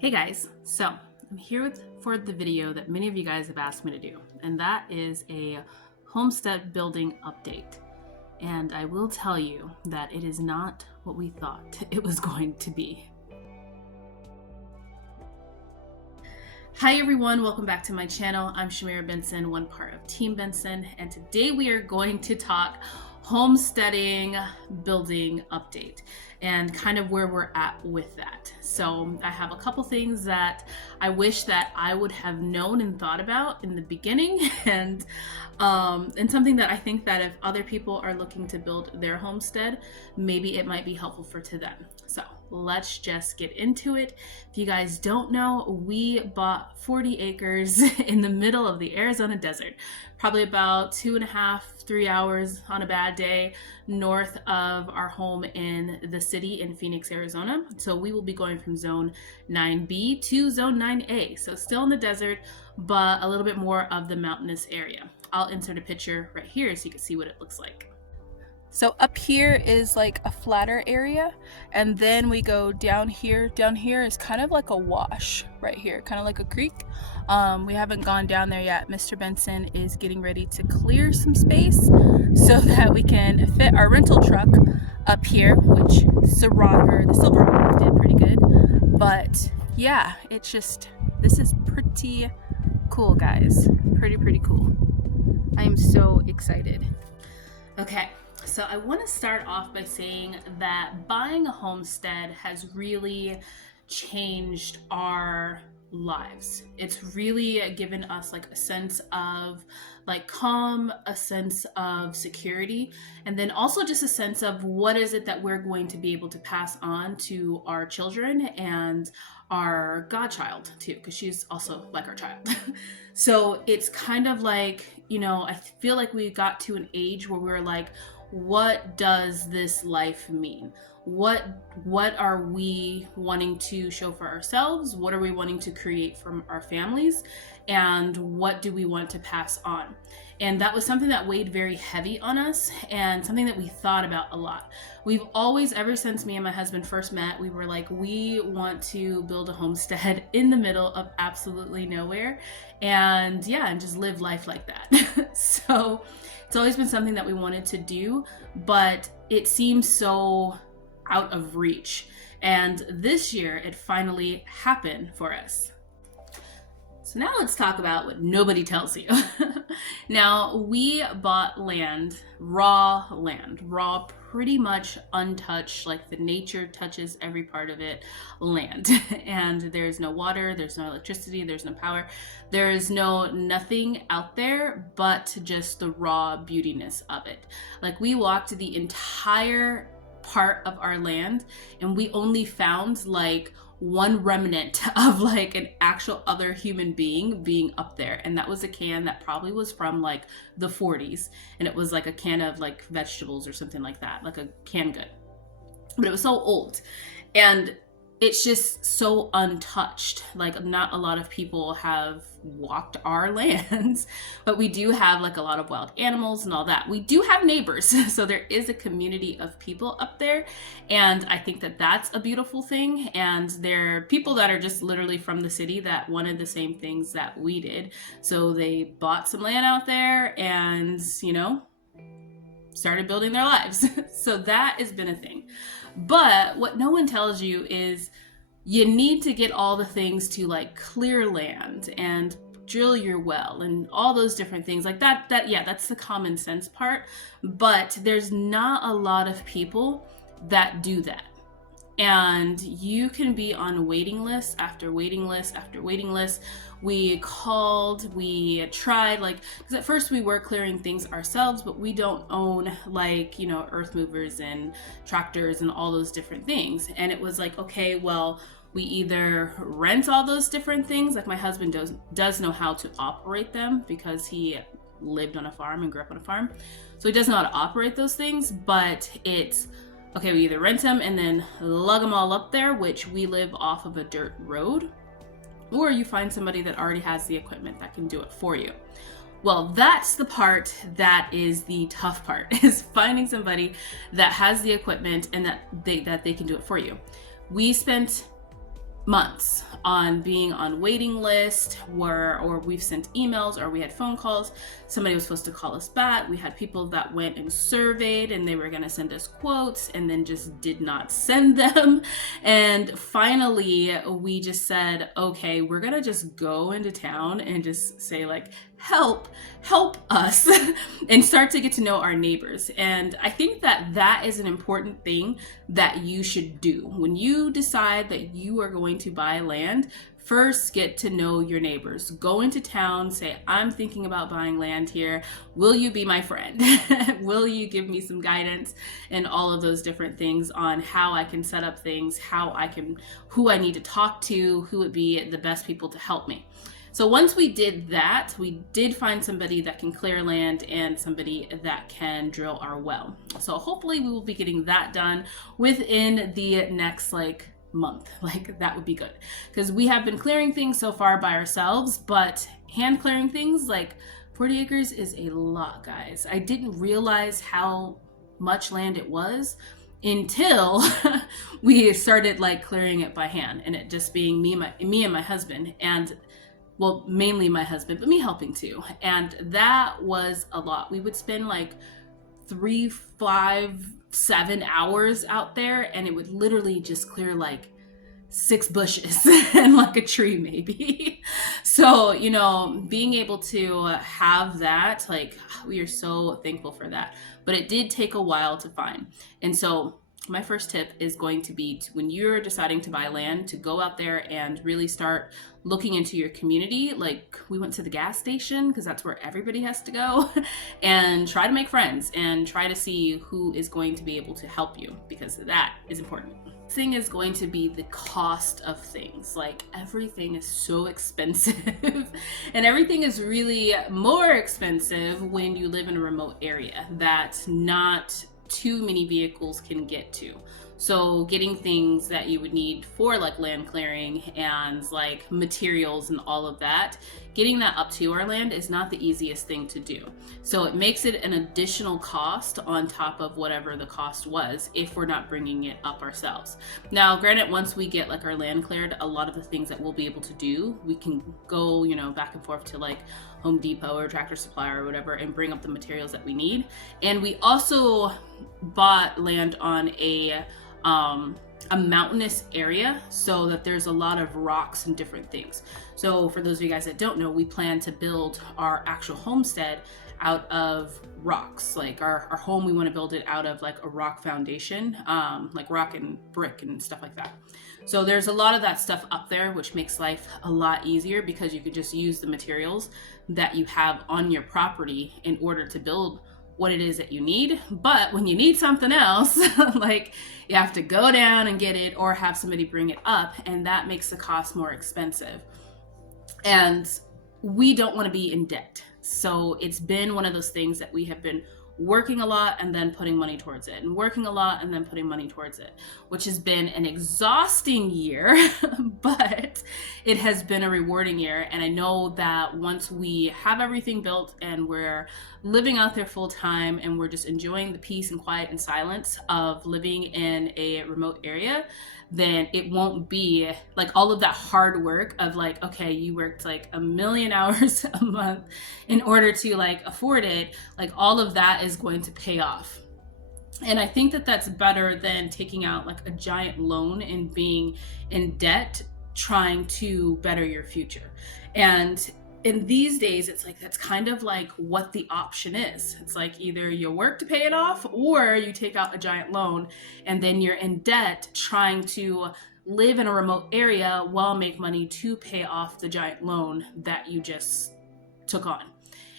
Hey guys, so I'm here for the video that many of you guys have asked me to do, and that is a homestead building update. And I will tell you that it is not what we thought it was going to be. Hi everyone, welcome back to my channel. I'm Shamira Benson, one part of Team Benson, and today we are going to talk homesteading building update and kind of where we're at with that. So I have a couple things that I wish that I would have known and thought about in the beginning, and something that I think that if other people are looking to build their homestead, maybe it might be helpful to them. So let's just get into it. If you guys don't know, we bought 40 acres in the middle of the Arizona desert, probably about 2.5, 3 hours on a bad day north of our home in the city in Phoenix, Arizona. So we will be going from zone 9B to zone 9A. So still in the desert, but a little bit more of the mountainous area. I'll insert a picture right here so you can see what it looks like. So up here is like a flatter area, and then we go down here. Down here is kind of like a wash right here, kind of like a creek. We haven't gone down there yet. Mr. Benson is getting ready to clear some space so that we can fit our rental truck up here, which the Silverado did pretty good. But yeah, it's just, this is pretty cool, guys. Pretty cool. I am so excited. Okay. So I want to start off by saying that buying a homestead has really changed our lives. It's really given us like a sense of like calm, a sense of security, and then also just a sense of what is it that we're going to be able to pass on to our children and our godchild too, because she's also like our child. So it's kind of like, you know, I feel like we got to an age where we're like, what does this life mean? What are we wanting to show for ourselves? What are we wanting to create from our families? And what do we want to pass on? And that was something that weighed very heavy on us, and something that we thought about a lot. We've always, ever since me and my husband first met, we were like, we want to build a homestead in the middle of absolutely nowhere, and just live life like that. So it's always been something that we wanted to do, but it seems so out of reach. And this year, it finally happened for us. So now let's talk about what nobody tells you. Now, we bought land, raw, pretty much untouched, like the nature touches every part of it, land. And there's no water, there's no electricity, there's no power, there's nothing out there but just the raw beautiness of it. Like, we walked the entire part of our land and we only found like one remnant of like an actual other human being up there, and that was a can that probably was from like the 40s, and it was like a can of like vegetables or something like that, like a canned good, but it was so old and it's just so untouched. Like, not a lot of people have walked our lands, but we do have like a lot of wild animals and all that. We do have neighbors, so there is a community of people up there, and I think that that's a beautiful thing. And there are people that are just literally from the city that wanted the same things that we did, so they bought some land out there and, you know, started building their lives. So that has been a thing. But what no one tells you is you need to get all the things to like clear land and drill your well and all those different things like that. That's the common sense part. But there's not a lot of people that do that. And you can be on waiting list after waiting list after waiting list. We called, we tried, like, because at first we were clearing things ourselves, but we don't own like, you know, earth movers and tractors and all those different things. And it was like, okay, well, we either rent all those different things, like my husband does know how to operate them because he lived on a farm and grew up on a farm. So he does know how to operate those things, but it's, okay, we either rent them and then lug them all up there, which we live off of a dirt road, or you find somebody that already has the equipment that can do it for you. Well, that's the part that is the tough part, is finding somebody that has the equipment and that they can do it for you. We spent months on being on waiting list, or we've sent emails, or we had phone calls. Somebody was supposed to call us back. We had people that went and surveyed and they were going to send us quotes and then just did not send them. And finally we just said, okay, we're going to just go into town and just say like, help us and start to get to know our neighbors. And I think that that is an important thing that you should do when you decide that you are going to buy land. First, get to know your neighbors. Go into town, say, I'm thinking about buying land here. Will you be my friend? Will you give me some guidance and all of those different things on how I can set up things, who I need to talk to, who would be the best people to help me. So once we did that, we did find somebody that can clear land and somebody that can drill our well. So hopefully we will be getting that done within the next month. That would be good, because we have been clearing things so far by ourselves, but hand clearing things 40 acres is a lot, guys. I didn't realize how much land it was until we started clearing it by hand, and it just being me and my husband, and well, mainly my husband, but me helping too. And that was a lot. We would spend 3, 5, 7 hours out there, and it would literally just clear 6 bushes and a tree maybe. So, being able to have that, we are so thankful for that. But it did take a while to find. And so my first tip is going to be when you're deciding to buy land, to go out there and really start looking into your community. We went to the gas station because that's where everybody has to go, and try to make friends and try to see who is going to be able to help you, because that is important. Thing is going to be the cost of things. Everything is so expensive and everything is really more expensive when you live in a remote area that not too many vehicles can get to. So getting things that you would need for land clearing and materials and all of that, getting that up to our land is not the easiest thing to do. So it makes it an additional cost on top of whatever the cost was if we're not bringing it up ourselves. Now, granted, once we get our land cleared, a lot of the things that we'll be able to do, we can go, back and forth to Home Depot or Tractor Supply or whatever and bring up the materials that we need. And we also bought land on a mountainous area, so that there's a lot of rocks and different things. So for those of you guys that don't know, we plan to build our actual homestead out of rocks. Our home, we want to build it out of a rock foundation, rock and brick and stuff like that. So there's a lot of that stuff up there, which makes life a lot easier because you could just use the materials that you have on your property in order to build what it is that you need. But when you need something else, you have to go down and get it or have somebody bring it up, and that makes the cost more expensive. And we don't want to be in debt. So it's been one of those things that we have been working a lot and then putting money towards it, and working a lot and then putting money towards it, which has been an exhausting year, but it has been a rewarding year. And I know that once we have everything built and we're living out there full time and we're just enjoying the peace and quiet and silence of living in a remote area, then it won't be all of that hard work of okay, you worked 1,000,000 hours a month in order to afford it. All of that is going to pay off. And I think that that's better than taking out a giant loan and being in debt trying to better your future. And in these days, it's that's kind of what the option is. It's either you work to pay it off, or you take out a giant loan and then you're in debt trying to live in a remote area while make money to pay off the giant loan that you just took on.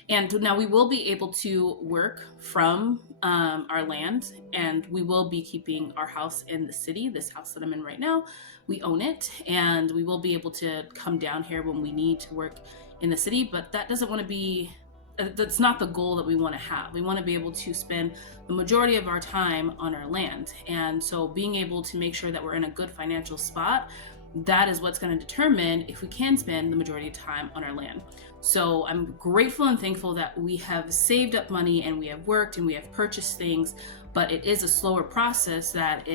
And now we will be able to work from our land, and we will be keeping our house in the city. This house that I'm in right now, we own it, and we will be able to come down here when we need to work in the city. But that doesn't want to be, that's not the goal that we want to have. We want to be able to spend the majority of our time on our land. And so being able to make sure that we're in a good financial spot, that is what's going to determine if we can spend the majority of time on our land. So I'm grateful and thankful that we have saved up money and we have worked and we have purchased things, but it is a slower process that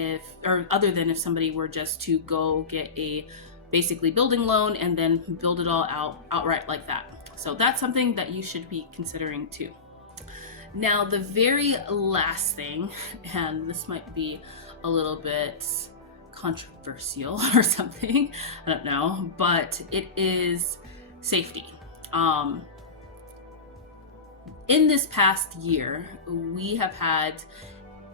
other than if somebody were just to go get a basically building loan and then build it all outright like that. So that's something that you should be considering too. Now, the very last thing, and this might be a little bit controversial or something, I don't know, but it is safety. In this past year, we have had,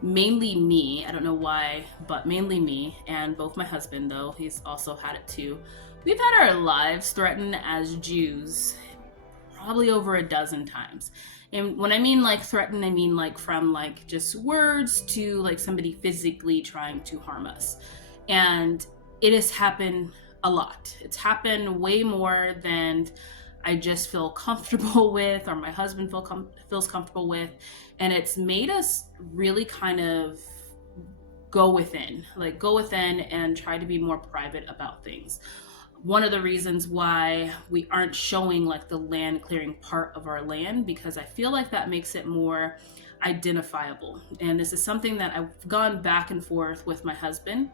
mainly me, I don't know why, but mainly me, and both my husband, though he's also had it too, we've had our lives threatened as Jews probably over a dozen times. And when I mean like threatened, I mean like from like just words to like somebody physically trying to harm us. And it has happened a lot. It's happened way more than I just feel comfortable with, or my husband feels comfortable with. And it's made us really kind of go within and try to be more private about things. One of the reasons why we aren't showing like the land clearing part of our land, because I feel like that makes it more identifiable. And this is something that I've gone back and forth with my husband,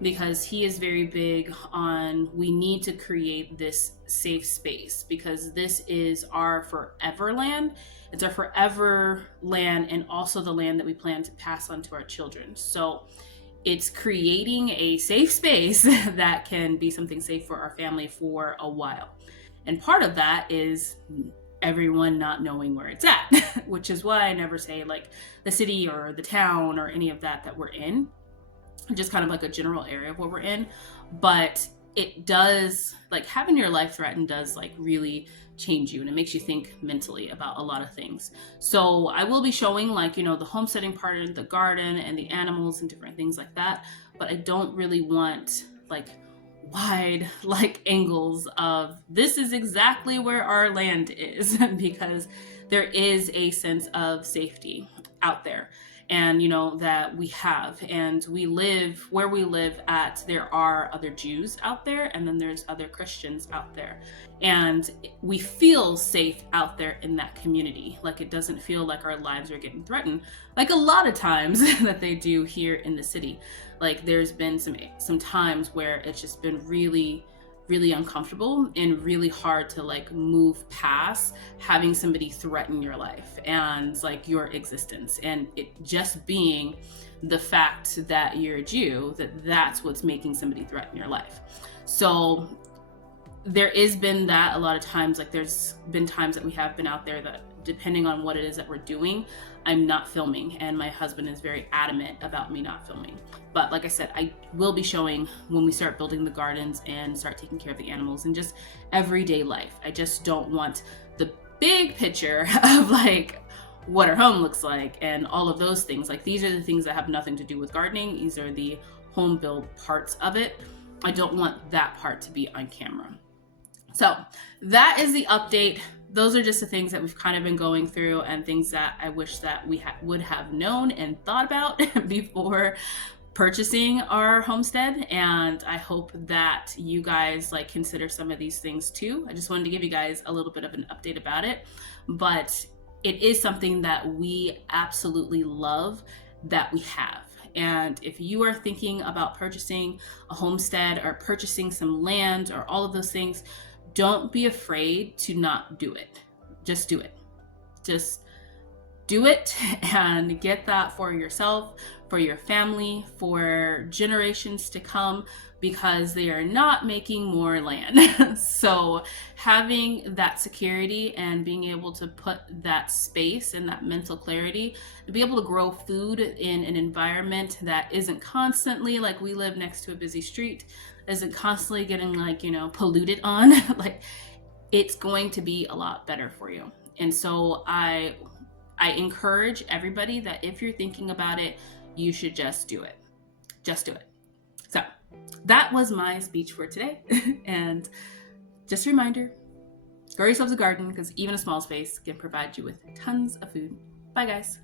because he is very big on, we need to create this safe space, because this is our forever land. It's our forever land, and also the land that we plan to pass on to our children. So it's creating a safe space that can be something safe for our family for a while. And part of that is everyone not knowing where it's at, which is why I never say like the city or the town or any of that we're in, just kind of like a general area of what we're in. But it does, like having your life threatened does like really change you, and it makes you think mentally about a lot of things. So I will be showing like, you know, the homesteading part of the garden and the animals and different things like that, but I don't really want like wide like angles of this is exactly where our land is, because there is a sense of safety out there. And you know that we have, and we live where we live at, there are other Jews out there, and then there's other Christians out there, and we feel safe out there in that community. Like it doesn't feel like our lives are getting threatened like a lot of times that they do here in the city. Like there's been some times where it's just been really uncomfortable and really hard to like move past having somebody threaten your life and like your existence, and it just being the fact that you're a Jew, that's what's making somebody threaten your life. So there has been that a lot of times. Like there's been times that we have been out there that, depending on what it is that we're doing, I'm not filming, and my husband is very adamant about me not filming. But like I said, I will be showing when we start building the gardens and start taking care of the animals and just everyday life. I just don't want the big picture of like what our home looks like and all of those things. Like these are the things that have nothing to do with gardening. These are the home build parts of it. I don't want that part to be on camera. So that is the update. Those are just the things that we've kind of been going through, and things that I wish that we would have known and thought about before purchasing our homestead. And I hope that you guys like consider some of these things too. I just wanted to give you guys a little bit of an update about it, but it is something that we absolutely love that we have. And if you are thinking about purchasing a homestead or purchasing some land or all of those things, don't be afraid to not do it. Just do it. Just do it and get that for yourself, for your family, for generations to come, because they are not making more land. So having that security and being able to put that space and that mental clarity to be able to grow food in an environment that isn't constantly, like we live next to a busy street, isn't constantly getting like, you know, polluted on, like it's going to be a lot better for you. And so I encourage everybody that if you're thinking about it, you should just do it. Just do it. So that was my speech for today. And just a reminder, grow yourselves a garden, because even a small space can provide you with tons of food. Bye guys.